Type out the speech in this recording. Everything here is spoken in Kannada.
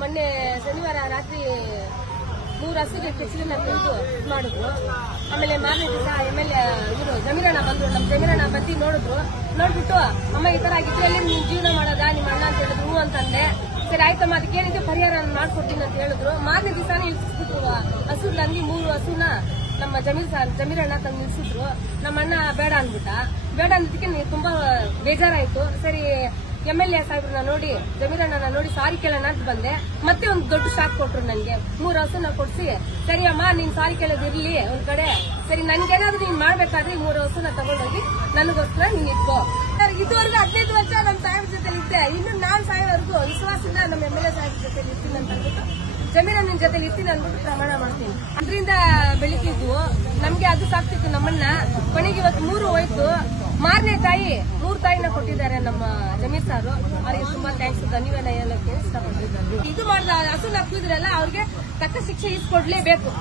ಮೊನ್ನೆ ಶನಿವಾರ ರಾತ್ರಿ 3 ಹಸುಗೆ ಕೆಚ್ಚಲಿನ ತಂದು ಮಾಡಿದ್ರು. ಆಮೇಲೆ ಮಾರನೇ ದಿವಸ MLA ಇವರು ಜಮೀರಣ್ಣ ಬಂದ್ರು. ನಮ್ಮ ಜಮೀರಣ್ಣ ಬಂದು ನೋಡ್ಬಿಟ್ಟು ಅಮ್ಮ ಈ ತರ ಇದ್ರಲ್ಲಿ ನೀನ್ ಜೀವನ ಮಾಡೋದಾ ನಿಮ್ಮ ಅಣ್ಣ ಅಂತ ಹೇಳಿದ್ರು. ಹೂ ಅಂತಂದೆ. ಸರಿ ಆಯ್ತಮ್ಮ ಅದಕ್ಕೇನಿದೆ ಪರಿಹಾರ ಮಾಡ್ಕೊಡ್ತೀನಿ ಅಂತ ಹೇಳಿದ್ರು. ಮಾರನೇ ದಿವಸನೇ ಇಳಿಸ್ಬಿಟ್ರು ಹಸುಗಳಲ್ಲಿ 3 ಹಸುನ ನಮ್ಮ ಜಮೀರಣ್ಣ ತಂದು ನಿಲ್ಸಿದ್ರು. ನಮ್ಮ ಅಣ್ಣ ಬೇಡ ಅಂದ್ಬಿಟ್ಟ. ಬೇಡ ಅಂದಿದ್ದಕ್ಕೆ ತುಂಬಾ ಬೇಜಾರಾಯ್ತು. ಸರಿ MLA ಸಾಹೇಬ್ರನ್ನ ನೋಡಿ ಜಮೀರಣ್ಣನ ನೋಡಿ ಸಾರಿ ಕೇಳೋಣ ಅಂತ ಬಂದೆ. ಮತ್ತೆ ಒಂದು ದೊಡ್ಡ ಶಾಕ್ ಕೊಟ್ರು ನನ್ಗೆ. 3 ಹಸುನ ಕೊಡ್ಸಿ ಸರಿ ಅಮ್ಮ ನೀನ್ ಸಾರಿ ಕೇಳೋದಿರ್ಲಿ ಒಂದ್ ಕಡೆ, ಸರಿ ನನ್ಗೇನಾದ್ರು ನೀನ್ ಮಾಡ್ಬೇಕಾದ್ರೆ 3 ಹಸುನ ತಗೊಂಡೋಗಿ ನನಗೋಸ್ಕರ ನೀನ್ ಇಟ್ಕೋ. ಇದುವರೆಗೂ 15 ವರ್ಷ ನಮ್ಮ ಸಾಹೇಬ್ರ ಜೊತೆ ಇದ್ದೆ. ಇನ್ನು ನಾನ್ ಸಾಯೋವರೆಗೂ ವಿಶ್ವಾಸದಿಂದ ನಮ್ಮ MLA ಸಾಹೇಬ್ರ ಜೊತೆ ಇರ್ತೀನಿ ಅಂತ ಅಂದ್ಬಿಟ್ಟು ಜಮೀರಣ್ಣನ ಜೊತೆ ಇರ್ತೀನಿ ಅಂದ್ಬಿಟ್ಟು ಪ್ರಮಾಣ ಮಾಡ್ತೀನಿ. ಅದರಿಂದ ಬೆಳಿತಿದ್ವು ನಮ್ಗೆ ಅದು ಸಾಕ್ತಿತ್ತು ನಮ್ಮನ್ನ. ಕೊನೆಗೆ ಇವತ್ತು 3 ಹೋಯ್ತು. ಮಾರನೇ ತಾಯಿ 3 ತಾಯಿನ ಕೊಟ್ಟಿದ್ದಾರೆ ನಮ್ಮ ಜಮೀರ್ ಸಾರು. ಅವರಿಗೆ ತುಂಬಾ ಥ್ಯಾಂಕ್ಸ್, ಧನ್ಯವಾದ ಹೇಳಕ್ಕೆ ಇಷ್ಟಪಟ್ಟಿದ್ದಾರೆ. ಇದು ಮಾಡಿದ ಹಸುನ ಹಾಕಿದ್ರಲ್ಲ ಅವ್ರಿಗೆ ತಕ್ಕ ಶಿಕ್ಷೆ ಇಸ್ಕೊಡ್ಲೇಬೇಕು.